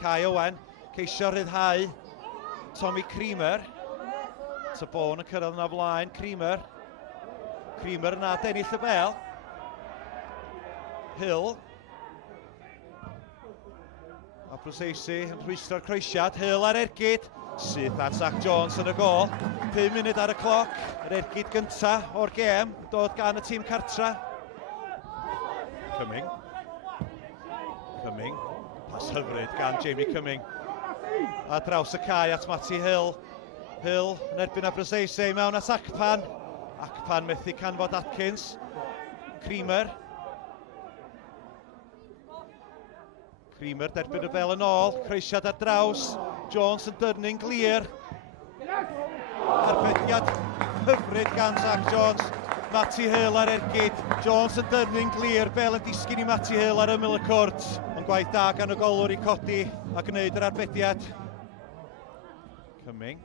Colwyn, ceisio rhyddhau Tommy Creamer. Tabone yn cyrraedd yna flaen, Creamer. Creamer yna ennill y bel. Hill. A Proseisi yn rhwystro'r croesiad. Hill ar ergyd. Syth at Zach Jones yn y gol. 5 munud ar y cloc. Yr ergyd gynta o'r gêm. Dod gan y tîm cartra. Cumming. Pas hyfryd gan Jamie Cumming. A draws y cae at Matty Hill. Hill yn erbyn a Proseisi mewn at Acpan. Acpan methu canfod Atkins. Creamer. Creamer derbyn y bel yn ôl. Croesiad ar draws. Jones yn dyrnu'n glir. Arbediad hyfryd gan Zach Jones. Matty Hill ar ergyd. Jones yn dyrnu'n glir. Bel yn disgyn i Matty Hill ar ymyl y cwrt. Ond gwaith da gan y golwr i codi a gwneud yr arbediad. Cumming.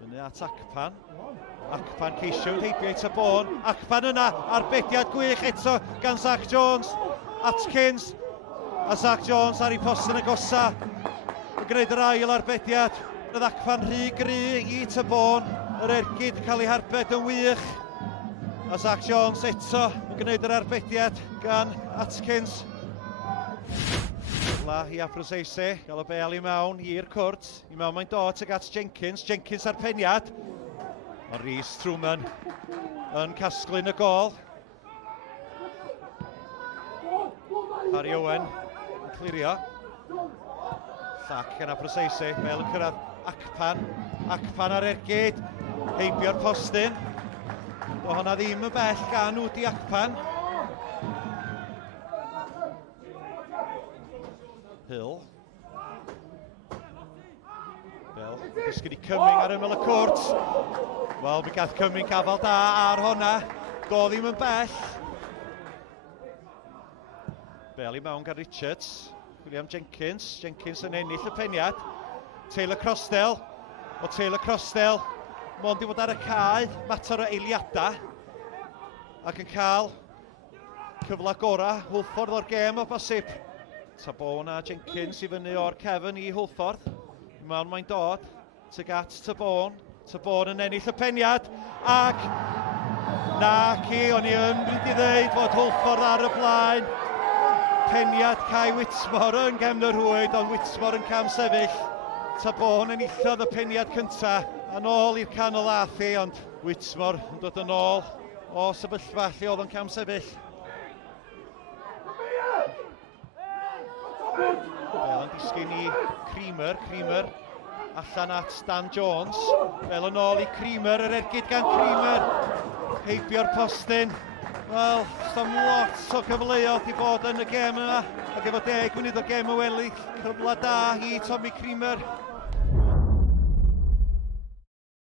Fyny at Acpan. Acpan ceisio heibio i Tabone. Acpan yna, arbediad gwych eto gan Zach Jones. Atkins. A Zach Jones ar ei post yn agosa. Yn gwneud yr ail arbediad. Roedd Acpan rhy gry i Tabone. Yr ergyd yn cael ei harbed yn wych. A Zach Jones eto yn gwneud yr arbediad gan Atkins. La i a Proseisi, gael y bel i mewn i'r cwrt. I mewn mae'n dod ag at Jenkins. Jenkins ar peniad. Ond Rhys Truman yn casglu'n y gol. Harry Owen yn clirio. Llac gan a Proseisi. Bel yn cyrraedd Acpan. Acpan ar ergyd. Heibio'r postyn. Do honna ddim yn bell gan Wdi Acpan. Hill. Bel, dysgu i Cumming ar ymyl y cwrt. Wel, mi gath Cumming gafal da ar honna. Do ddim yn bell. Bel i mewn gan Richards. William Jenkins. Jenkins yn ennill y peniad. Taylor Crosdale. O Taylor Crosdale. Mond i fod ar y cae. Mater o eiliadau. Ac yn cael cyfle gora. Hwlffordd o'r gêm o bosib. Tabone a Jenkins i fyny o'r cefn i Hwlffordd. Mewn mae'n dod. Tuag at Tabone. Tabone yn ennill y peniad. Ac naci, o'n i yn mynd i ddeud fod Hwlffordd ar y blaen. Peniad Kai Whitmore yn gefn y rwyd, ond Whitmore yn cam sefyll. Tabone yn illodd y peniad cynta. Yn ôl i'r canol athi, ond Whitmore yn dod yn ôl o sefyllfa lle oedd yn cam sefyll. Bel yn disgyn i Creamer. Creamer allan at Dan Jones. Bel yn ôl i Creamer, yr ergyd gan Creamer. Heibio'r postyn. Wel, stam lot o cyfleoedd i fod yn y gêm yma. Ac efo 10 munud o'r gêm y wely, cyfle da i Tommy Creamer.